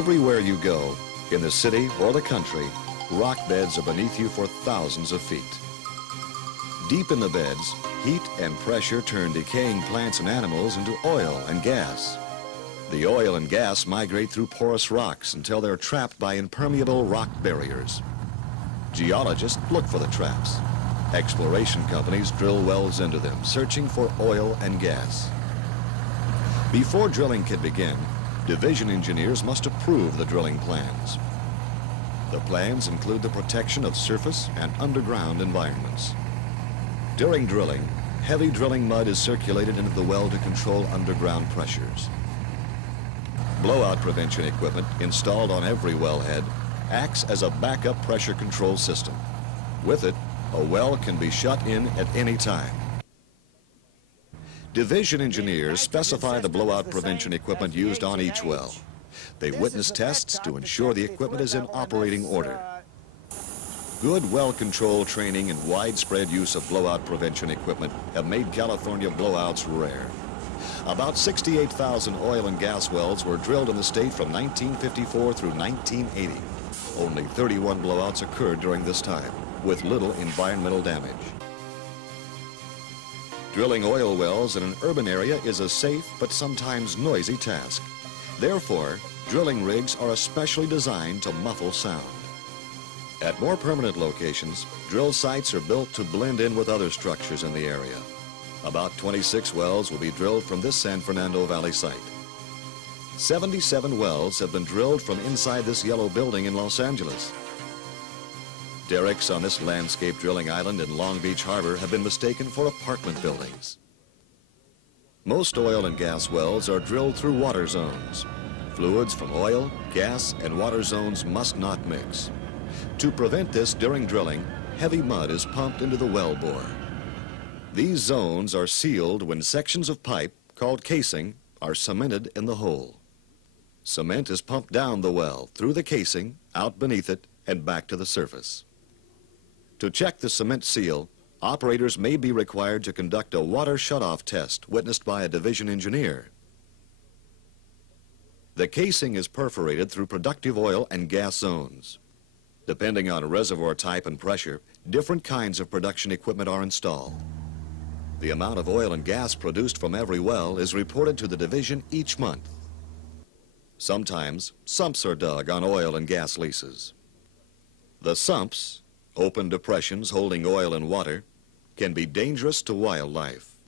Everywhere you go, in the city or the country, rock beds are beneath you for thousands of feet. Deep in the beds, heat and pressure turn decaying plants and animals into oil and gas. The oil and gas migrate through porous rocks until they're trapped by impermeable rock barriers. Geologists look for the traps. Exploration companies drill wells into them, searching for oil and gas. Before drilling can begin, division engineers must approve the drilling plans. The plans include the protection of surface and underground environments. During drilling, heavy drilling mud is circulated into the well to control underground pressures. Blowout prevention equipment installed on every wellhead acts as a backup pressure control system. With it, a well can be shut in at any time. Division engineers specify the blowout prevention equipment used on each well. They witness tests to ensure the equipment is in operating order. Good well control training and widespread use of blowout prevention equipment have made California blowouts rare. About 68,000 oil and gas wells were drilled in the state from 1954 through 1980. Only 31 blowouts occurred during this time, with little environmental damage. Drilling oil wells in an urban area is a safe but sometimes noisy task. Therefore, drilling rigs are especially designed to muffle sound. At more permanent locations, drill sites are built to blend in with other structures in the area. About 26 wells will be drilled from this San Fernando Valley site. 77 wells have been drilled from inside this yellow building in Los Angeles. Derricks on this landscape drilling island in Long Beach Harbor have been mistaken for apartment buildings. Most oil and gas wells are drilled through water zones. Fluids from oil, gas, and water zones must not mix. To prevent this during drilling, heavy mud is pumped into the well bore. These zones are sealed when sections of pipe, called casing, are cemented in the hole. Cement is pumped down the well, through the casing, out beneath it, and back to the surface. To check the cement seal, operators may be required to conduct a water shutoff test witnessed by a division engineer. The casing is perforated through productive oil and gas zones. Depending on reservoir type and pressure, different kinds of production equipment are installed. The amount of oil and gas produced from every well is reported to the division each month. Sometimes, sumps are dug on oil and gas leases. The sumps, open depressions holding oil and water, can be dangerous to wildlife.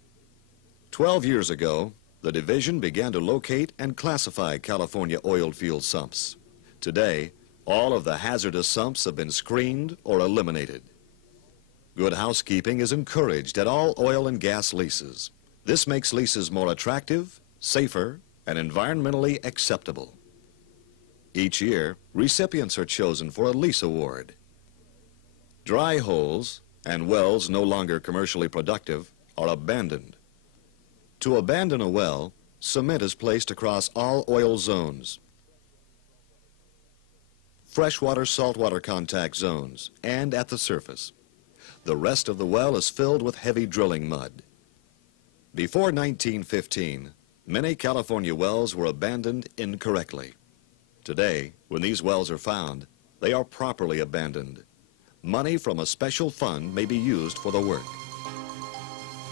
12 years ago, the division began to locate and classify California oil field sumps. Today, all of the hazardous sumps have been screened or eliminated. Good housekeeping is encouraged at all oil and gas leases. This makes leases more attractive, safer, and environmentally acceptable. Each year, recipients are chosen for a lease award. Dry holes and wells no longer commercially productive are abandoned. To abandon a well, cement is placed across all oil zones, freshwater, saltwater contact zones, and at the surface. The rest of the well is filled with heavy drilling mud. Before 1915, many California wells were abandoned incorrectly. Today, when these wells are found, they are properly abandoned. Money from a special fund may be used for the work.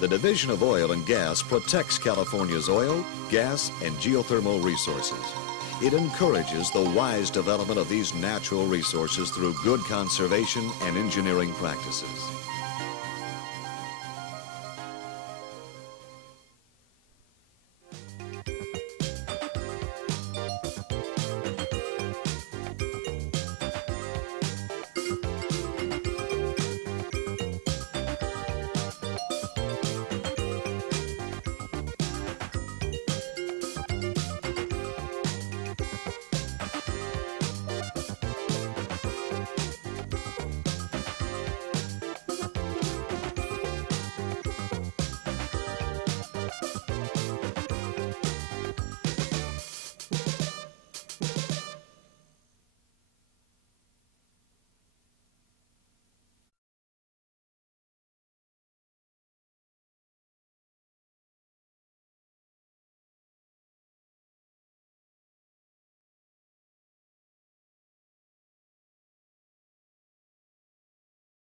The Division of Oil and Gas protects California's oil, gas, and geothermal resources. It encourages the wise development of these natural resources through good conservation and engineering practices.